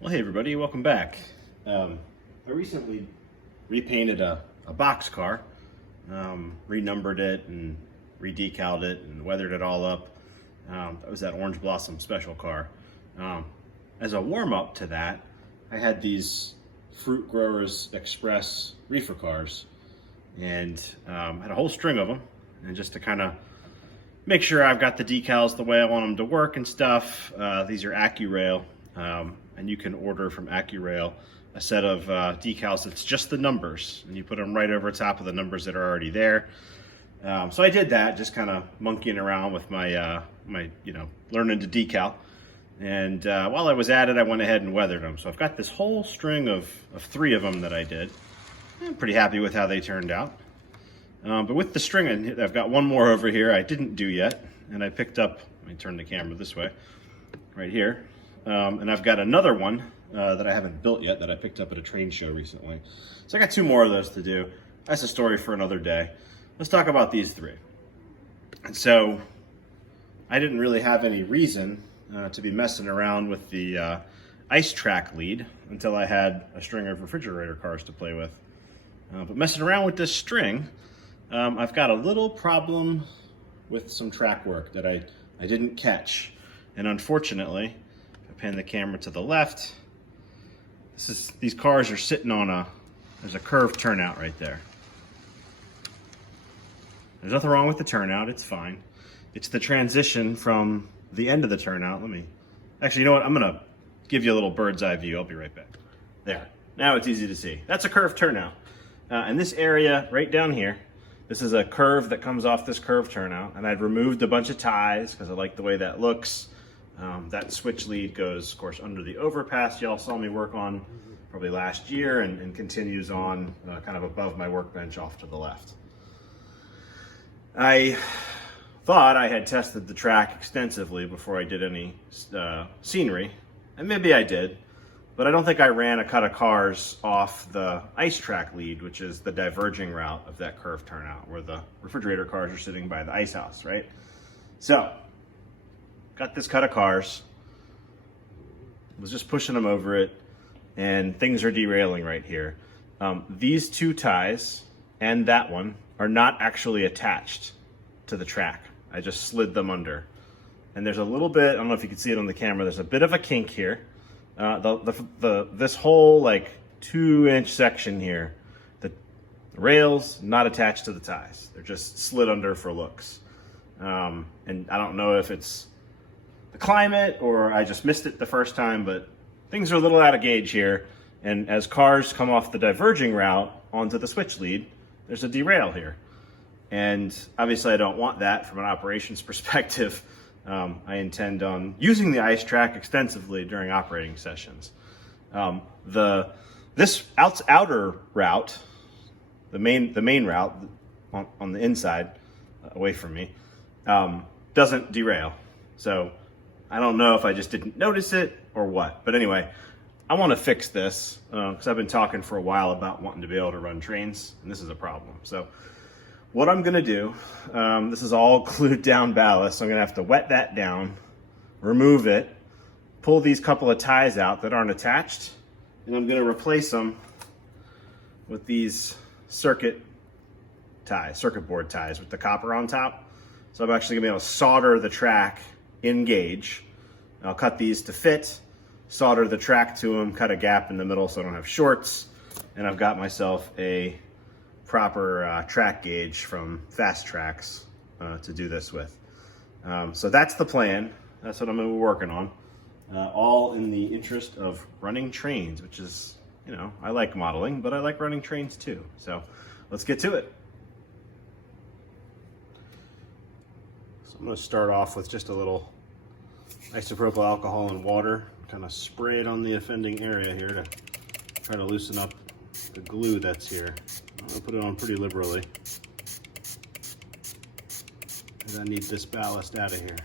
Well, hey everybody, welcome back. I recently repainted a box car, renumbered it and redecaled it and weathered it all up. That was that Orange Blossom special car. As a warm-up to that, I had these Fruit Growers Express reefer cars and had a whole string of them, and just to kind of make sure I've got the decals the way I want them to work and stuff. These are AccuRail. And you can order from AccuRail a set of decals that's just the numbers, and you put them right over top of the numbers that are already there. So I did that, just kind of monkeying around with my learning to decal. And while I was at it, I went ahead and weathered them. So I've got this whole string of 3 of them that I did. I'm pretty happy with how they turned out. But with the string, I've got one more over here I didn't do yet, and I picked up. Let me turn the camera this way, right here. And I've got another one that I haven't built yet that I picked up at a train show recently. So I got 2 more of those to do. That's a story for another day. Let's talk about these 3. And so I didn't really have any reason to be messing around with the ice track lead until I had a string of refrigerator cars to play with. But messing around with this string, I've got a little problem with some track work that I didn't catch. And unfortunately, pan the camera to the left, these cars are sitting on there's a curved turnout right there. There's nothing wrong with the turnout, it's fine. It's the transition from the end of the turnout. Actually, you know what? I'm gonna give you a little bird's eye view. I'll be right back. There, now it's easy to see. That's a curved turnout. And this area right down here, this is a curve that comes off this curved turnout, and I'd removed a bunch of ties because I like the way that looks. That switch lead goes, of course, under the overpass y'all saw me work on probably last year, and continues on kind of above my workbench off to the left. I thought I had tested the track extensively before I did any scenery, and maybe I did, but I don't think I ran a cut of cars off the ice track lead, which is the diverging route of that curved turnout where the refrigerator cars are sitting by the ice house, right? So got this cut of cars, was just pushing them over it, and things are derailing right here. These 2 ties and that one are not actually attached to the track. I just slid them under. And there's a little bit, I don't know if you can see it on the camera, there's a bit of a kink here. This whole 2-inch section here, the rails not attached to the ties. They're just slid under for looks. And I don't know if it's the climate or I just missed it the first time, but things are a little out of gauge here. And as cars come off the diverging route onto the switch lead, there's a derail here. And obviously I don't want that from an operations perspective. I intend on using the ice track extensively during operating sessions. This outer route, the main route on the inside, away from me, doesn't derail. So I don't know if I just didn't notice it or what, but anyway, I want to fix this because I've been talking for a while about wanting to be able to run trains, and this is a problem. So what I'm going to do, this is all glued down ballast, so I'm going to have to wet that down, remove it, pull these couple of ties out that aren't attached, and I'm going to replace them with these circuit board ties with the copper on top. So I'm actually going to be able to solder the track in gauge. I'll cut these to fit, solder the track to them, cut a gap in the middle so I don't have shorts, and I've got myself a proper track gauge from Fast Tracks to do this with. So that's the plan. That's what I'm going to be working on. All in the interest of running trains, which is, I like modeling, but I like running trains too. So let's get to it. So I'm going to start off with just a little isopropyl alcohol and water, kind of spray it on the offending area here to try to loosen up the glue that's here. I'm going to put it on pretty liberally, because I need this ballast out of here.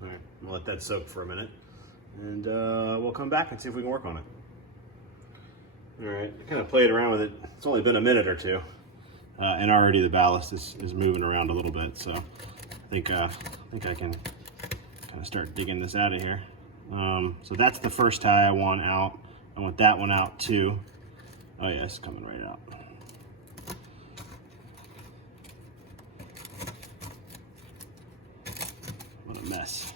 All right, I'm going to let that soak for a minute, and we'll come back and see if we can work on it. All right, I kind of played around with it. It's only been a minute or two. And already the ballast is moving around a little bit, so I think I can kind of start digging this out of here. So that's the first tie I want out. I want that one out too. Oh yeah, it's coming right out. What a mess.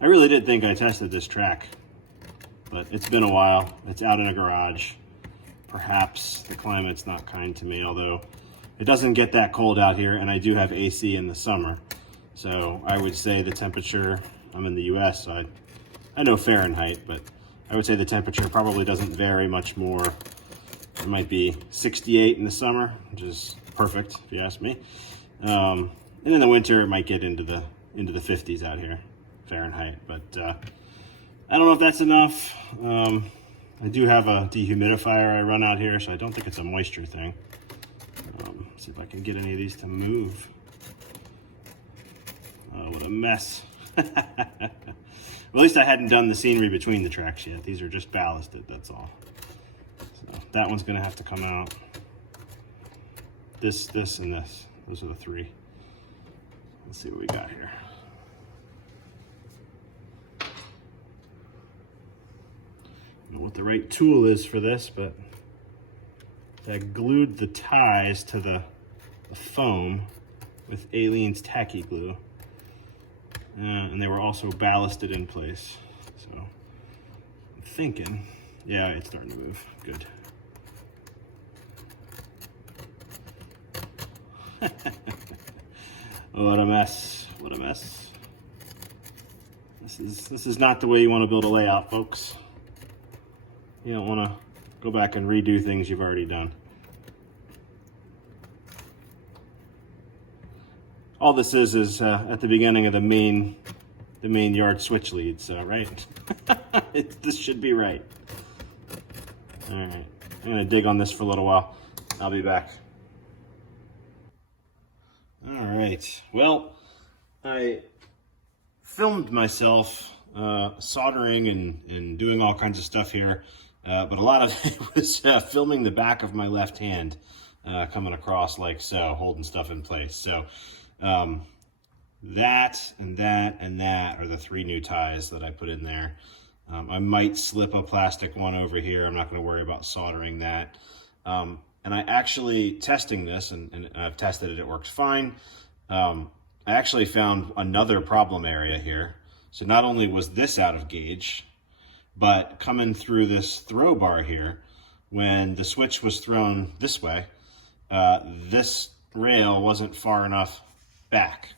I really did think I tested this track, but it's been a while. It's out in a garage. Perhaps the climate's not kind to me, although it doesn't get that cold out here, and I do have AC in the summer. So I would say the temperature, I'm in the US, so I know Fahrenheit, but I would say the temperature probably doesn't vary much more. It might be 68 in the summer, which is perfect if you ask me. And in the winter, it might get into the 50s out here, Fahrenheit. But I don't know if that's enough. I do have a dehumidifier I run out here, so I don't think it's a moisture thing. See if I can get any of these to move. Oh, what a mess. Well, at least I hadn't done the scenery between the tracks yet. These are just ballasted, that's all. So that one's gonna have to come out. This, and this. Those are the three. Let's see what we got here. I don't know what the right tool is for this, but I glued the ties to the foam with Aleene's tacky glue. And they were also ballasted in place. So I'm thinking, yeah, it's starting to move. Good. What a mess. What a mess. This is not the way you want to build a layout, folks. You don't want to go back and redo things you've already done. All this is at the beginning of the main yard switch leads, right? This should be right. All right, I'm gonna dig on this for a little while. I'll be back. All right, well, I filmed myself soldering and doing all kinds of stuff here, but a lot of it was filming the back of my left hand coming across like so, holding stuff in place. So that and that and that are the three new ties that I put in there. I might slip a plastic one over here. I'm not going to worry about soldering that. And I actually, testing this, and I've tested it, it works fine. I actually found another problem area here. So not only was this out of gauge, but coming through this throw bar here, when the switch was thrown this way, this rail wasn't far enough back,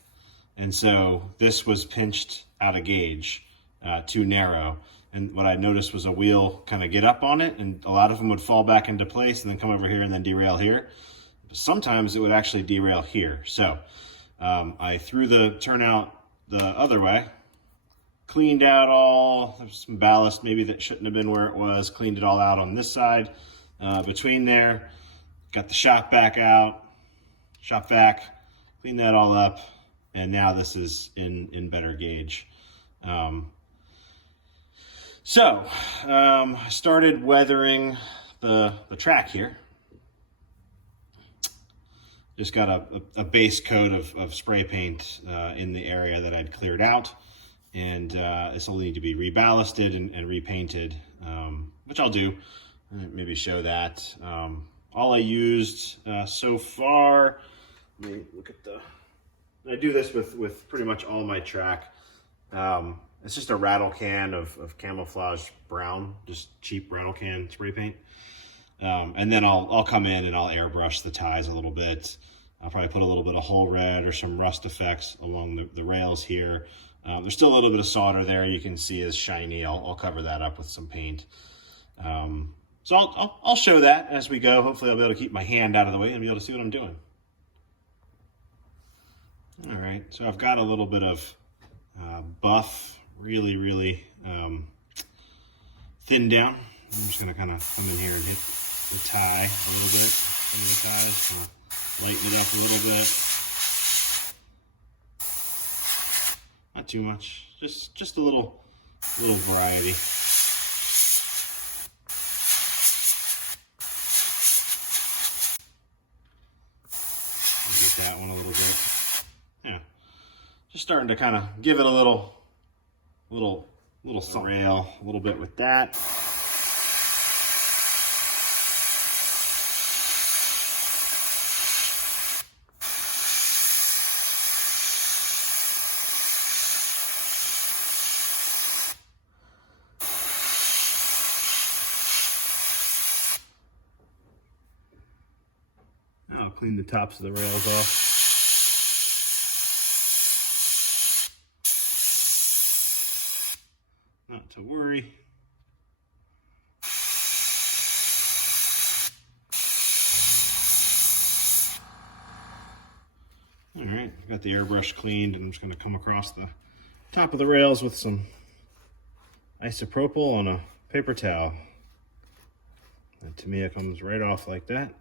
and so this was pinched out of gauge, too narrow. And what I noticed was a wheel kind of get up on it, and a lot of them would fall back into place and then come over here and then derail here. Sometimes it would actually derail here. So I threw the turnout the other way, cleaned out all some ballast maybe that shouldn't have been where it was, cleaned it all out on this side, between there, got the shop vac out, shop vac, clean that all up, and now this is in better gauge. I started weathering the track here. Just got a base coat of spray paint in the area that I'd cleared out, and this will need to be re-ballasted and repainted, which I'll do, maybe show that. All I used so far, let me look at I do this with pretty much all my track. It's just a rattle can of camouflage brown, just cheap rattle can spray paint. And then I'll come in and I'll airbrush the ties a little bit. I'll probably put a little bit of whole red or some rust effects along the rails here. There's still a little bit of solder there you can see is shiny. I'll cover that up with some paint. So I'll show that as we go. Hopefully I'll be able to keep my hand out of the way and be able to see what I'm doing. All right, so I've got a little bit of buff, really thin down. I'm just gonna kind of come in here and hit the tie a little bit, some of the ties, so lighten it up a little bit. Not too much, just a little variety. Get that one a little bit. Yeah. Just starting to kind of give it a little rail a little bit with that. Now I'll clean the tops of the rails off. Not to worry. All right, I've got the airbrush cleaned, and I'm just going to come across the top of the rails with some isopropyl on a paper towel. And to me, it comes right off like that.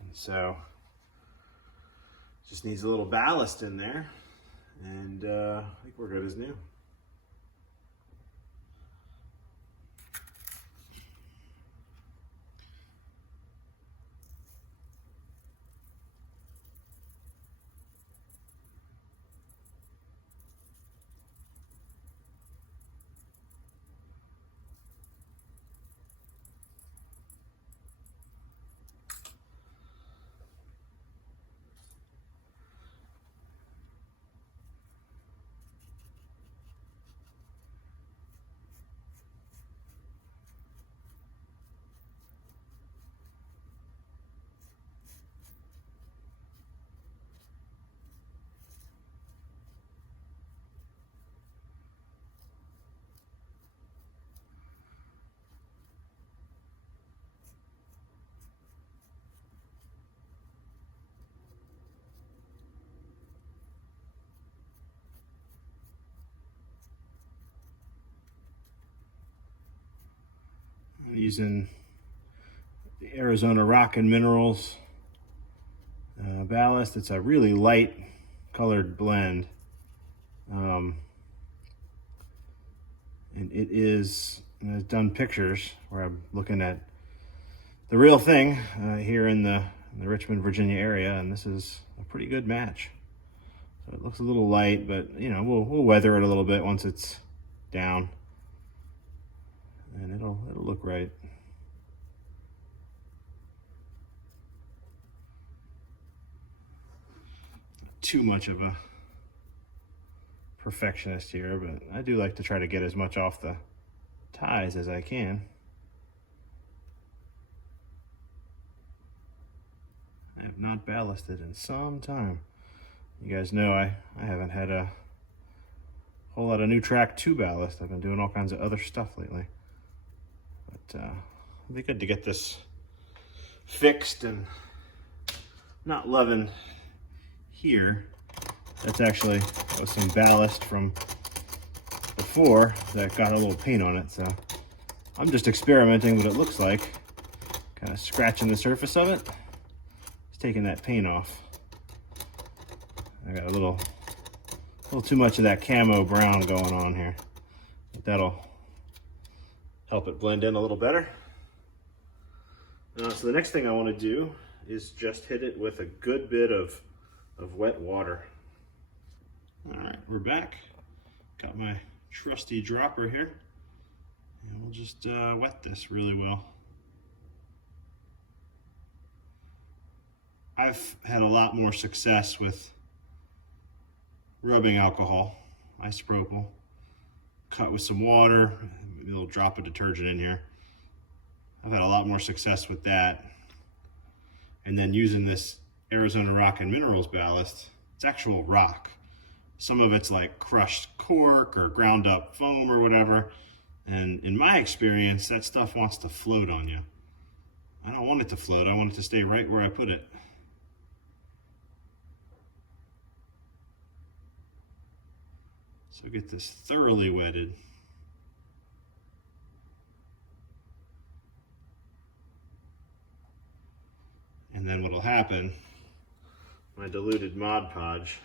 And so, just needs a little ballast in there, and I think we're good as new. I'm using the Arizona Rock and Minerals ballast. It's a really light colored blend. And it is, and I've done pictures where I'm looking at the real thing here in the Richmond, Virginia area, and this is a pretty good match. So it looks a little light, but you know, we'll weather it a little bit once it's down, and it'll look right. Not too much of a perfectionist here, but I do like to try to get as much off the ties as I can. I have not ballasted in some time. You guys know I haven't had a whole lot of new track to ballast. I've been doing all kinds of other stuff lately. But it'd be good to get this fixed, and not loving here. That's actually was some ballast from before that got a little paint on it. So I'm just experimenting what it looks like, kind of scratching the surface of it. Just taking that paint off. I got a little too much of that camo brown going on here, but that'll help it blend in a little better. So the next thing I want to do is just hit it with a good bit of wet water. All right, we're back. Got my trusty dropper here, and we'll just wet this really well. I've had a lot more success with rubbing alcohol, isopropyl, cut with some water, a little drop of detergent in here. I've had a lot more success with that. And then using this Arizona Rock and Minerals ballast, it's actual rock. Some of it's like crushed cork or ground up foam or whatever. And in my experience, that stuff wants to float on you. I don't want it to float. I want it to stay right where I put it. So get this thoroughly wetted. And then what'll happen, my diluted Mod Podge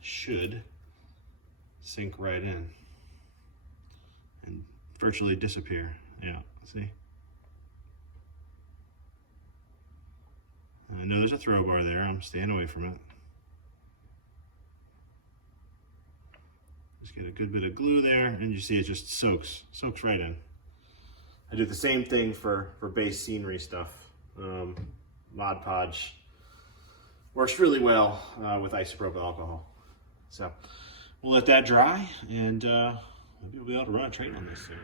should sink right in and virtually disappear. Yeah, see? I know there's a throw bar there. I'm staying away from it. Just get a good bit of glue there, and you see it just soaks right in. I do the same thing for base scenery stuff. Mod Podge works really well with isopropyl alcohol. So we'll let that dry, and maybe we'll be able to run a train on this soon.